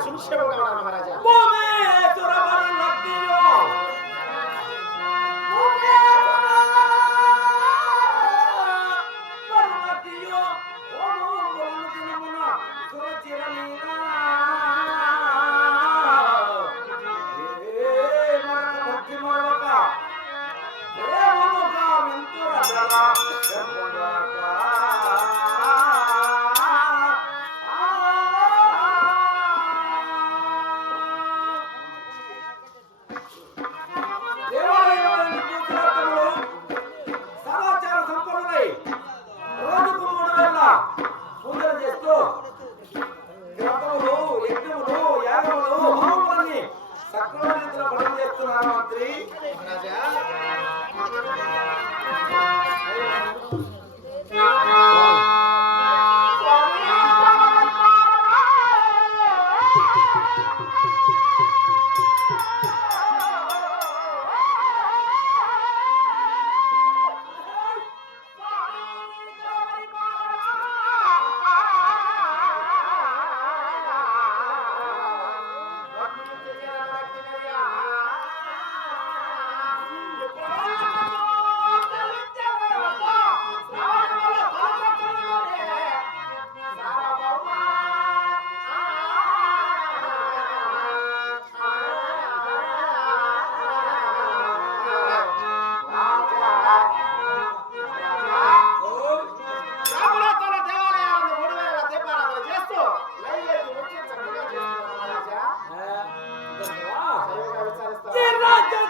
진실하고 가라 말하자. 뭐 రాత్రి మనం చేస్తున్నారా మంత్రి?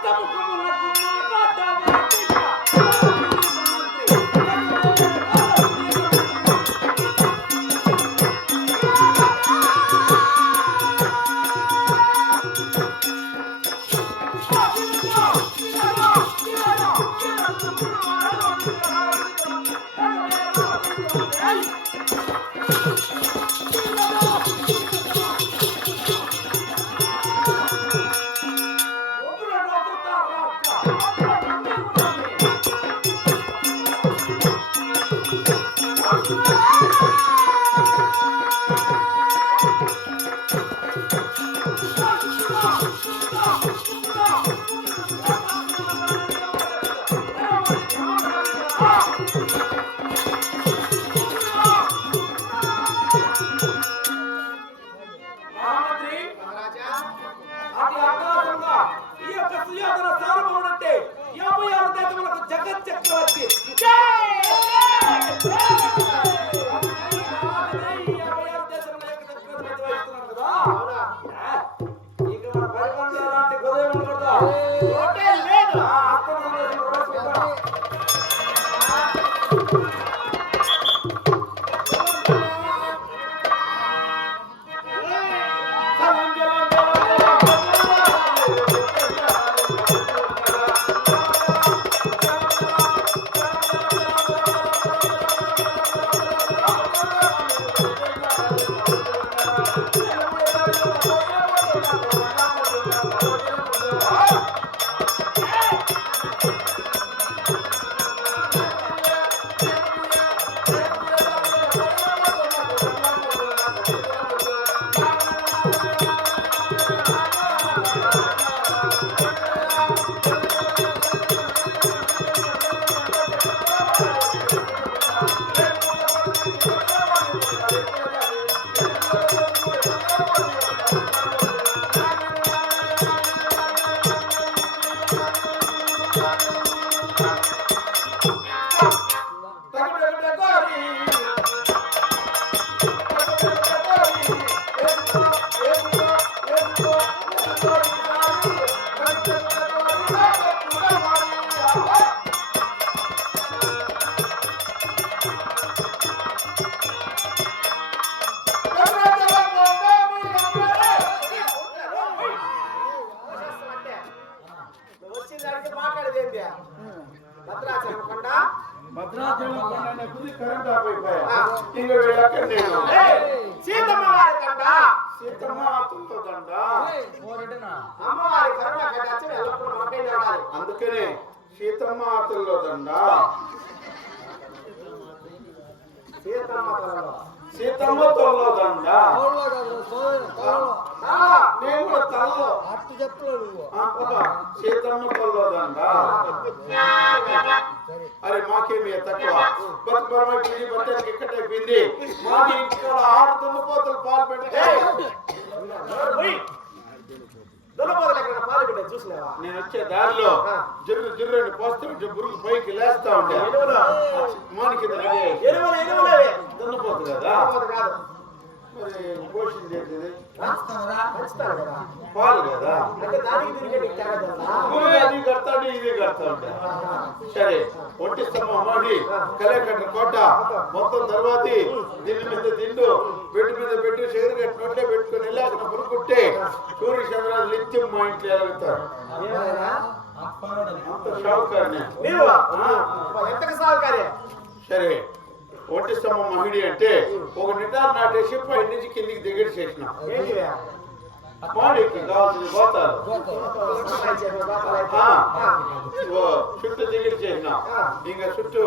রাস্তা నువ్వు అందుకనే సీతమాతల్లో దండ. సీతమ్మ దండ. ఆ, నేను కూడా ఆ, బాబా, సీతమ్మ దండ. అరే మాకేమి తక్కువ? బతుకరమై పిండి బట్టలకి ఇక్కటైపోయింది మాది ఇక్కడ ఆరు దున్నపోతలు పాలు పెడితే. దున్నపోతులు ఎక్కడ పాలు బిడ్డ చూసినావా? నేను వచ్చే దారిలో జిర్రు జిర్రు అని పోస్తుంటే బురుగు పైకి లేస్తా ఉండే ఎరువులు మానికి రెడీ ఎరువులు కదా దున్నపోతు కాదు. మరి పోషణ చేసేది పాలు కదా అది. కడతాడు ఇది కడతా ఉంటా సరే ఒంటి స్తంభం మాడి కలేకట్ట కోట మొత్తం తర్వాత దీని మీద దిండు బెడ్ మీద పెట్టి షేర్ కట్టి నోట్లో పెట్టుకుని వెళ్ళి అక్కడ పురుకుంటే సూర్య చంద్రాలు నిత్యం మా ఇంట్లో? అంత సాగుకారే సరే. ఒంటి స్తంభం మహిడి అంటే ఒక నిటారు నాటేసి పై నుంచి కిందికి దిగడి చేసిన? మాడికి కావాల్సిన గోతాలు. చుట్టూ దిగిడి చేసిన. ఇంకా చుట్టూ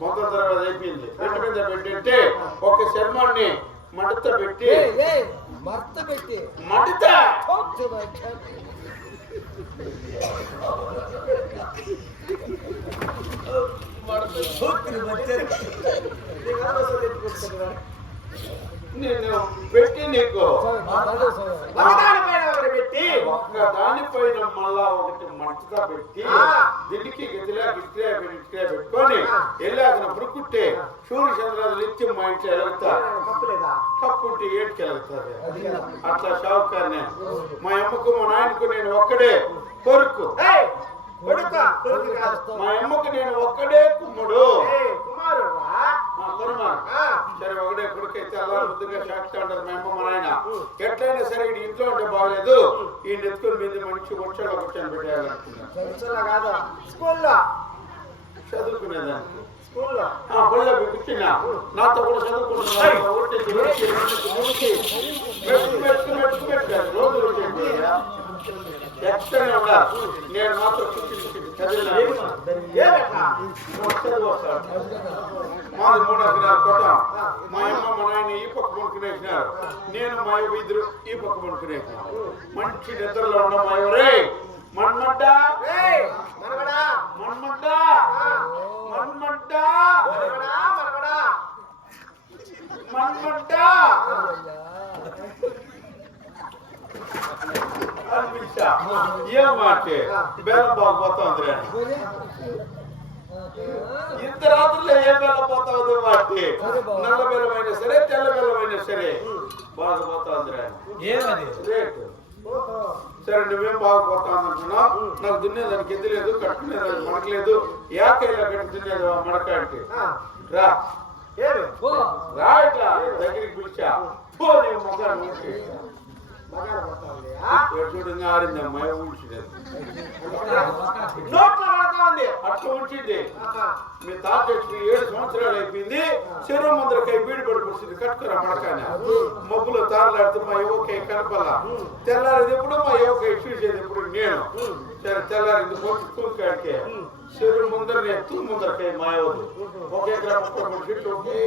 మొత్తం తర్వాత అయిపోయింది. పెట్టు మీద పెట్టింటే ఒక శర్మాన్ని మడత పెట్టి భర్త పెట్టి. మడత! నేను పెట్టి నీకు పెట్టి ఒక్క దానిపైన మళ్ళా ఒకటి మడత పెట్టి. దీనికి గదిలా గిట్లా పెట్టి పెట్టుకొని వెళ్ళాక బురుకుట్టే సూర్య చంద్రాలు నిత్యం మా ఇంట్లో ఎలుగుతా తప్పులేదా? కప్పుంటే ఏటికి వెళ్తారు అట్లా షావుకారనే. మా అమ్మకు మా నాయనకు నేను ఒక్కడే కొరుకు మా అమ్మకు నేను ఒక్కడే కుమ్ముడు ఏయ్, కుమారుడు రా. మా కుర్మ ఆ, సరే ఒకటే కొడుకు అయితే అల్లారు ముద్దుగా సాక్షి అంటారు మా అమ్మ మా నాయన ఎట్లయినా సరే ఈడు ఇంట్లో ఉంటే బాగలేదు ఈ నెత్తుకుని మీద మంచి వచ్చాడు వచ్చాను పెట్టేయాలనుకున్నా స్కూల్లో? చదువుకునేదాన్ని. స్కూల్లో? పొల్ల కూర్చున్నా నాతో కూడా చదువుకుంటున్నా ఒకటి మెట్టుకు మెట్టుకు మెట్టుకు పెట్టారు రోజు నేను మాత్రం చదివినా. చదువు వస్తాడు మాది మూడు ఎకరాల తోట మా అమ్మ మా నాయన ఈ పక్క పడుకునేసినారు నేను మా అయ్య ఇద్దరు ఈ పక్క పడుకునేసినారు మంచి నిద్రలో ఉన్న మా ఎవరే మన్మడ్డ ఏయ్, మనవడా మన్మడ్డ ఆ, మన్మడ్డ మనవడా మనవడా మన్మడ్డ అనిపించా వచ్చా ఏం మాట బెల్లం బాగుపోతుంది రా పోనీ. ఇంత రాత్రుల్లో ఏ బెల్లం పోతుంది వాటి నల్ల బెల్లమైనా సరే తెల్ల బెల్లమైనా సరే బాగా పోతుంది రా ఏమది రేటు సరే నువ్వేం బాగా పోతావు అంటున్నావు నాకు దున్నేదానికి ఎద్దు లేదు కట్టుకునేదానికి మనకలేదు యాకైలా కట్టి దున్నేది ఆ మడక అంటే రా ఏమి పో. రా ఇట్లా దగ్గరికి పిలిచా పో నీ మొగాన్ని ఊడ్చి. మగాడు పోతుంది ఆ? ఇక్కడ చూడు ఇంకా ఆడింది అమ్మాయి ఊడ్చిలేదు నోట్లో పడతా ఉంది అట్లా ఊడ్చింది మీ తాత వచ్చి ఏడు సంవత్సరాలు అయిపోయింది. చెరువు ముందరకై బీడి పడిపోతుంది కట్టుకురా మడకాన మబ్బులు తారలాడితే మా యువకై కనపల. తెల్లారిది ఎప్పుడు? మా యువకై చూసేది ఎప్పుడు? నేను. సరే తెల్లారింది పోటీ తూకాడికే చెరువు ముందరనే తూ ముందరకై మా యువది ఒక ఎకరా ముప్పై మూడు ఫీట్లు ఒకే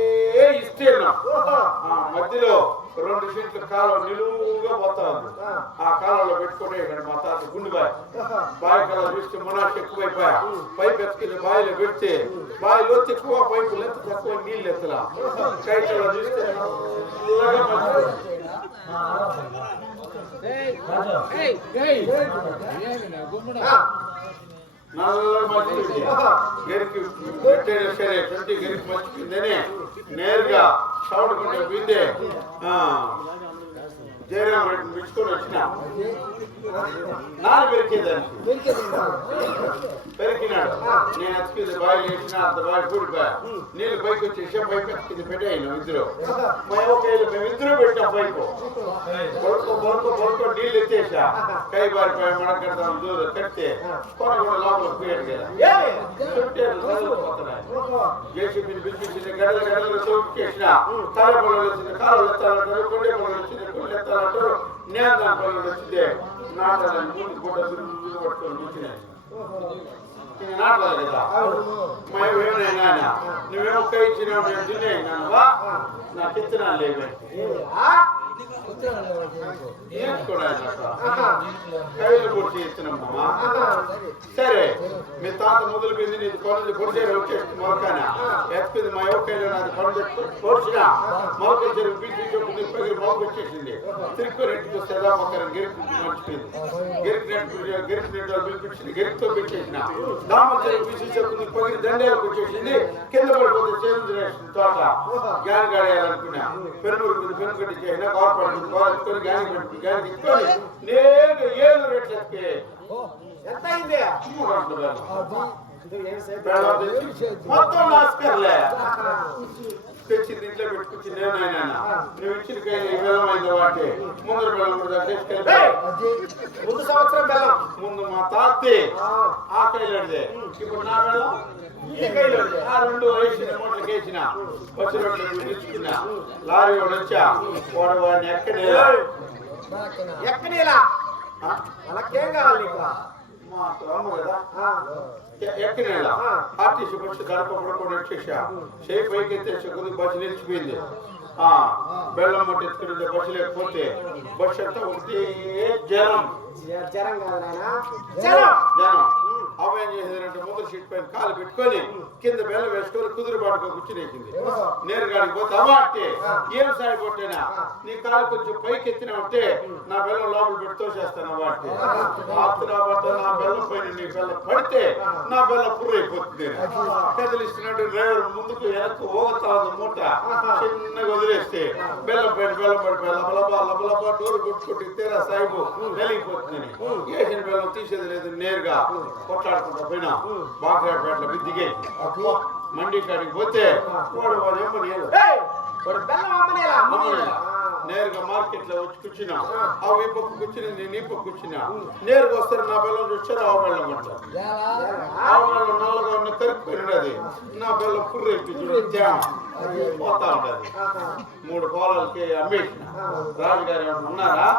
ఇస్తేనా ఓహో. ఆ మధ్యలో రెండు ఫీట్ల కాలం నిలువుగా పోతా ఉంది ఆ కాలంలో పెట్టుకునే మా తాత గుండెబాయ్ బావి కాలం చూస్తే మొనాటి ఎక్కువైపోయా. పైపు ఎత్తుకుని బావిలో పెడితే బావిలో ఎక్కువ పైపు లెంత తక్కువ నీళ్ళు ఎత్తలా. కైట్లో చూస్తే నల్లగా మంచిది. మంచిది గరికి పెట్టేది సరే ట్వంటీ గరికి మంచిదని నేరుగా చౌడుకుంటే పోయిందే జయరాం రెడ్డిని పిలుచుకొని వచ్చిన నాలుగు పెరికేదానికి పెరికినాడు నేను ఎత్తుకుంది బావి వేసిన అంత బావి కూడిపోయా నీళ్ళు పైకి వచ్చేసి పైకి ఎత్తుకుంది పెట్టాను ఇద్దరు మేము ఒక మేము ఇద్దరు పెట్టాం పైపు బొడుకు బొడుకు బొడుకు నీళ్ళు ఎత్తేసా కై బారిపోయి మడకడతాం దూరం కడితే కొన కూడా లోపల పోయాడు కదా ఏమి చుట్టేరు జేసీబీని పిలిపించింది గడల గడలు తోపుకేసిన తల పొలం వచ్చింది కాలు ఎత్తాలంటారు కొండే పొలం వచ్చింది కొండ ఎత్తాలంటారు నేను దాని పొలం వచ్చింది నాటాలని ముందు పట్టుకొని నువ్వేమో కై ఇచ్చినావు నేను నాకు ఇచ్చినా లేవే. కైలు ఇచ్చినమ్మా ఆహా. సరే. మీ తాత మొదలు పెంది నీది పనులు పొడిచేరు వచ్చేసి మొలకాన ఎత్తుకుంది మా యువకైలో నాది పనులు పొడిచిన మొలకలు చెరువు బీచ్ పగిలి మొలక వచ్చేసింది. తిరుక్కొని ఇంటికి వస్తే మొక్కరం గిరికి మర్చిపోయింది. గిరికి గిరికి నెట్టు పిలిపించింది గిరికితో పెట్టేసిన. దామ చెరువు బీచ్ చెప్పింది పగిలి దండేలకు వచ్చేసింది. కింద పడిపోతే చేంద్ర తోట. గ్యాన్ గాడేయాలనుకున్నా. చేసిన గవర్నమెంట్ గవర్నమెంట్ గ్యాన్ పెట్టి గ్యాన్ ఇచ్చుకొని నేను ఏడు రెట్లు ఎత్తే ఓ. ఎంత అయింది తెచ్చి ఇంట్లో పెట్టుకొచ్చి నువ్వు ఇచ్చిన వివరమైన వాటి ముందర బెల్లం కూడా తీసుకెళ్ళి. ముందు సంవత్సరం బెల్లం. ముందు మా తాతే. ఆ. ఆ కైలు అడిదే ఇప్పుడు నా బెల్లం? ఈ కైలు అడిదే. ఆ రెండు వేసిన మూటలకు వేసిన వచ్చి రోడ్లు తీసుకున్నా. లారీ వాడు వచ్చా? వాడు వాడిని ఎక్కడే. ఎక్కడీలా? వాళ్ళకేం కావాలి నీకు? మాకు అమ్మ కదా. ఆ. ఎక్కడేలా ఆర్టీసీ బస్సు గడప పడకుండా వచ్చేసా చేయి పైకి ఎత్తేసి కొద్ది బస్సు నిలిచిపోయింది. ఆ బెల్లం మొట్ట ఎత్తుకుంటే బస్సు లేకపోతే బస్సు అంతా ఒకటి జనం. జనం ఏం షీట్ పైన కాలు పెట్టుకొని కింద బెల్ల వేసుకొని కుదురు పాటుకో కూర్చునేసింది నేను గాడికి అంటే ఏం సాయి కొట్టేనా నీ కాలు కొంచెం పైకి ఎత్తినావంటే నా బెల్లం లోపల పెట్టి తోసేస్తాను అంటే. ఆపుతున్నా నా బెల్లం పైన నీ బెల్లం పడితే నా బెల్లం పుర్రైపోతుంది కదిలిస్తున్నట్టు డ్రైవర్ ముందుకు వెనక్కు ఊగుతా ఉంది మూట చిన్నగా వదిలేస్తే బెల్లం పైన బెల్లం పడిపోయి లబలబా లబలబా డోరు కొట్టుకుంటే తీరా సాయిబు నలిగిపోతుందని వేసిన బెల్లం తీసేది లేదు నేరుగా కొట్లాడుకుంటా పోయినా. బాక్రాపేటలో దిగే. మండి కాడికి పోతే వాడు వాడు. నేరుగా మార్కెట్లో వచ్చి కూర్చున్నా. ఆ ఈ పక్క కూర్చుని నేను ఈ పక్క కూర్చున్నా. నేరుగా వస్తారు నా బెల్లం చూస్తారు ఆ బెల్లం ఎలా? ఆ బెల్లం నల్లగా ఉన్న కరిగిపోయినది నా బెల్లం పుర్రెక్కి చూడ పోతా ఉంటది. మూడు పొలాలకి అమ్మేసిన. రాజుగారు ఏమన్నా ఉన్నారా?